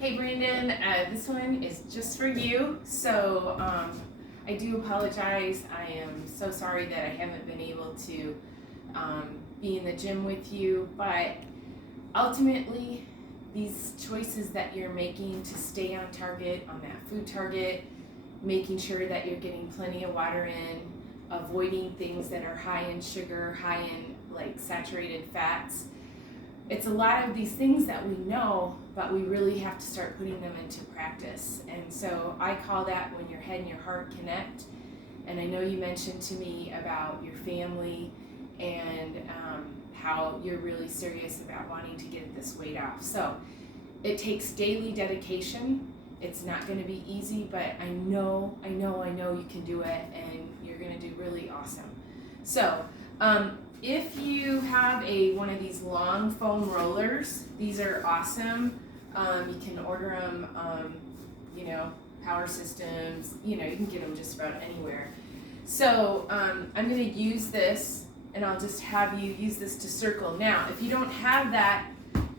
Hey Brandon, this one is just for you. So I do apologize. I am so sorry that I haven't been able to be in the gym with you, but ultimately these choices that you're making to stay on target, on that food target, making sure that you're getting plenty of water in, avoiding things that are high in sugar, high in like saturated fats. It's a lot of these things that we know, but we really have to start putting them into practice. And so I call that when your head and your heart connect. And I know you mentioned to me about your family and how you're really serious about wanting to get this weight off. So it takes daily dedication. It's not going to be easy, but I know you can do it, and you're going to do really awesome. So if you have one of these long foam rollers, these are awesome. You can order them, Power Systems, you can get them just about anywhere. So I'm going to use this, and I'll just have you use this to circle. Now, if you don't have that,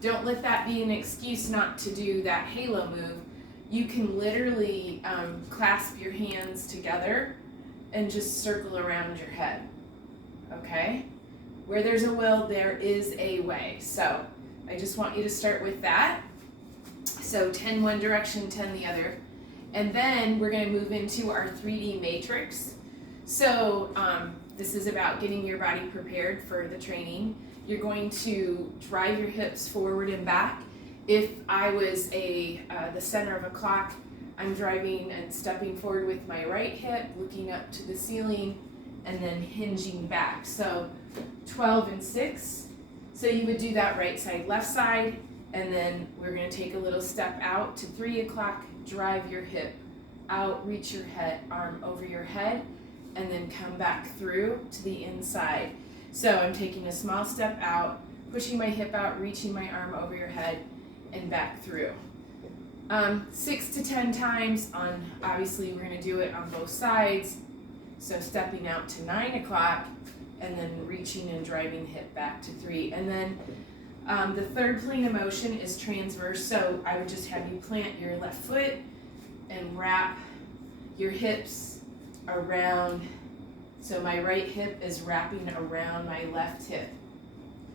don't let that be an excuse not to do that halo move. You can literally clasp your hands together and just circle around your head, okay? Where there's a will, there is a way. So I just want you to start with that. So 10 one direction, 10 the other. And then we're going to move into our 3D matrix. So this is about getting your body prepared for the training. You're going to drive your hips forward and back. If I was the center of a clock, I'm driving and stepping forward with my right hip, looking up to the ceiling, and then hinging back. So 12 and 6. So you would do that right side, left side, and then we're going to take a little step out to 3 o'clock, drive your hip out, reach your head, arm over your head, and then come back through to the inside. So I'm taking a small step out, pushing my hip out, reaching my arm over your head, and back through. 6 to 10 times obviously we're going to do it on both sides. So stepping out to 9 o'clock, and then reaching and driving the hip back to 3. And then the third plane of motion is transverse. So I would just have you plant your left foot and wrap your hips around. So my right hip is wrapping around my left hip.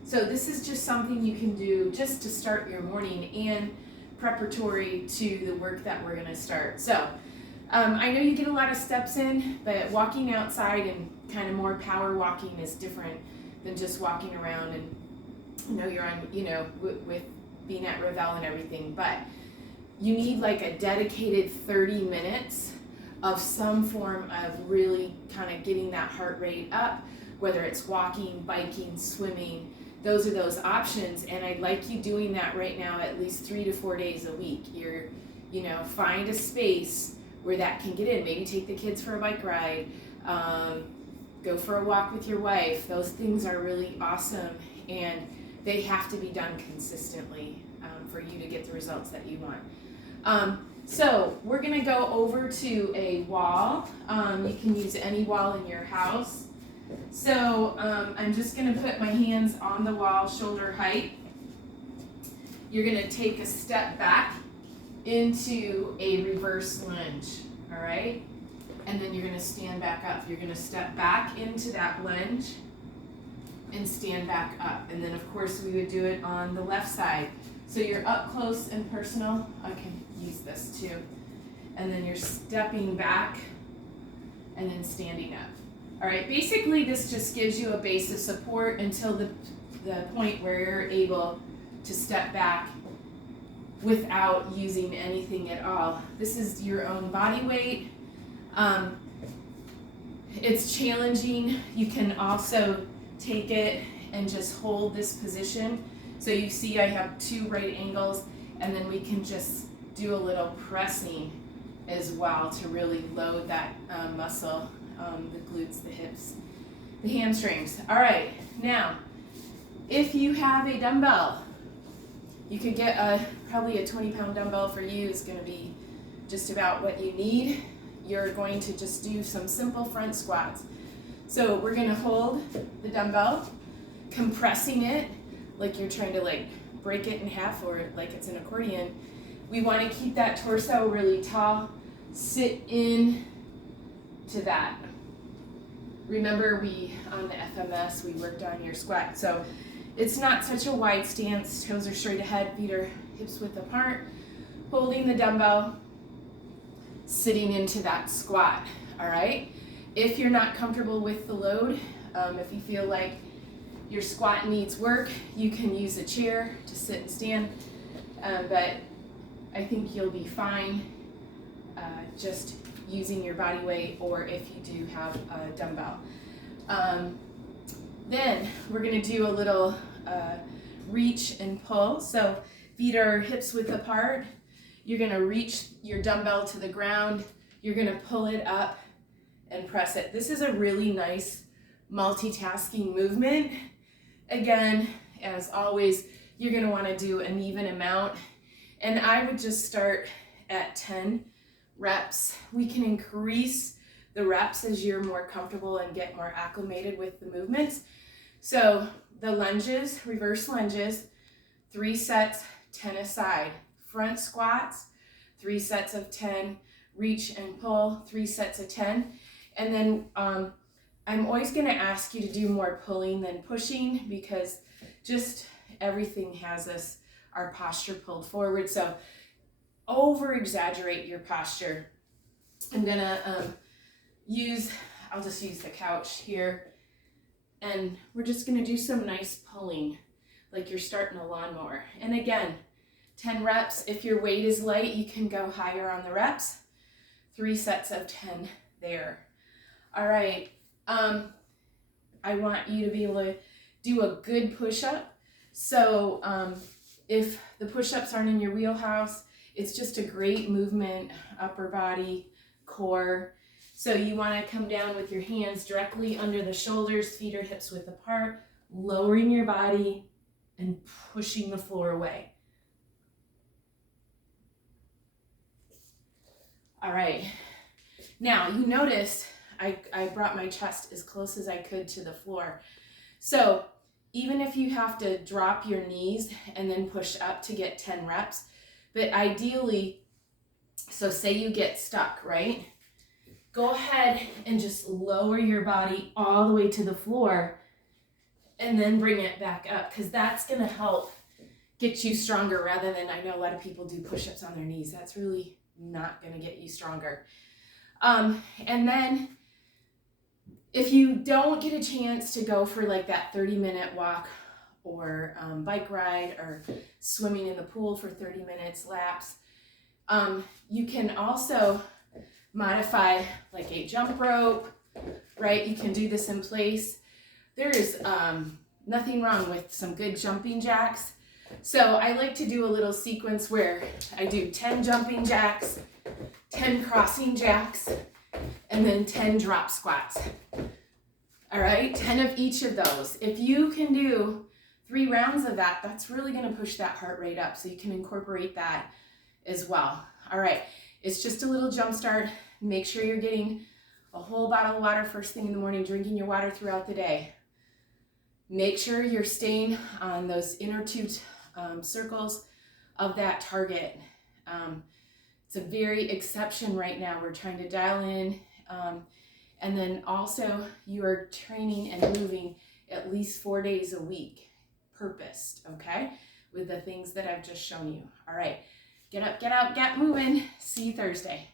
So this is just something you can do just to start your morning and preparatory to the work that we're going to start. So I know you get a lot of steps in, but walking outside and kind of more power walking is different than just walking around. And I know you're on, with being at Revel and everything, but you need like a dedicated 30 minutes of some form of really kind of getting that heart rate up, whether it's walking, biking, swimming. Those are those options, and I'd like you doing that right now at least 3 to 4 days a week. Find a space where that can get in. Maybe take the kids for a bike ride, go for a walk with your wife. Those things are really awesome, and they have to be done consistently for you to get the results that you want. So we're going to go over to a wall. You can use any wall in your house. So I'm just going to put my hands on the wall, shoulder height. You're going to take a step back into a reverse lunge, all right? And then you're going to stand back up. You're going to step back into that lunge and stand back up. And then, of course, we would do it on the left side. So you're up close and personal. I can use this too. And then you're stepping back and then standing up. All right, basically this just gives you a base of support until the point where you're able to step back without using anything at all. This is your own body weight. It's challenging. You can also take it and just hold this position. So you see I have 2 right angles, and then we can just do a little pressing as well to really load that muscle, the glutes, the hips, the hamstrings. All right, now, if you have a dumbbell, you could get probably a 20-pound dumbbell for you is going to be just about what you need. You're going to just do some simple front squats. So we're going to hold the dumbbell, compressing it like you're trying to break it in half or like it's an accordion. We want to keep that torso really tall. Sit in to that. Remember, on the FMS, we worked on your squat. So it's not such a wide stance. Toes are straight ahead, feet are hips width apart. Holding the dumbbell, sitting into that squat, all right? If you're not comfortable with the load, if you feel like your squat needs work, you can use a chair to sit and stand, but I think you'll be fine just using your body weight, or if you do have a dumbbell. Then we're gonna do a little reach and pull. So feet are hips width apart. You're gonna reach your dumbbell to the ground. You're gonna pull it up and press it. This is a really nice multitasking movement. Again, as always, you're gonna wanna do an even amount. And I would just start at 10 reps. We can increase the reps as you're more comfortable and get more acclimated with the movements. So the lunges, reverse lunges, 3 sets, 10 aside. Front squats, 3 sets of 10, reach and pull, 3 sets of 10. And then I'm always gonna ask you to do more pulling than pushing, because just everything has our posture pulled forward. So over exaggerate your posture. I'm gonna I'll just use the couch here, and we're just gonna do some nice pulling, like you're starting a lawnmower. And again, 10 reps. If your weight is light, you can go higher on the reps. 3 sets of 10 there. All right, I want you to be able to do a good push-up. So if the push-ups aren't in your wheelhouse, it's just a great movement, upper body, core. So you want to come down with your hands directly under the shoulders, feet are hips width apart, lowering your body and pushing the floor away. All right, now you notice I brought my chest as close as I could to the floor. So even if you have to drop your knees and then push up to get 10 reps, but ideally, so say you get stuck, right? Go ahead and just lower your body all the way to the floor and then bring it back up, because that's gonna help get you stronger, rather than, I know a lot of people do push-ups on their knees. That's really not gonna get you stronger. And then if you don't get a chance to go for like that 30-minute walk or bike ride or swimming in the pool for 30 minutes, laps, you can also modify like a jump rope, right? You can do this in place. There is nothing wrong with some good jumping jacks. So I like to do a little sequence where I do 10 jumping jacks, 10 crossing jacks, and then 10 drop squats. All right, 10 of each of those. If you can do 3 rounds of that, that's really gonna push that heart rate up, so you can incorporate that as well. All right, it's just a little jump start. Make sure you're getting a whole bottle of water first thing in the morning, drinking your water throughout the day. Make sure you're staying on those inner 2 circles of that target. It's a very exception right now. We're trying to dial in, and then also you are training and moving at least 4 days a week, purposed, okay, with the things that I've just shown you. All right, get up, get out, get moving. See you Thursday.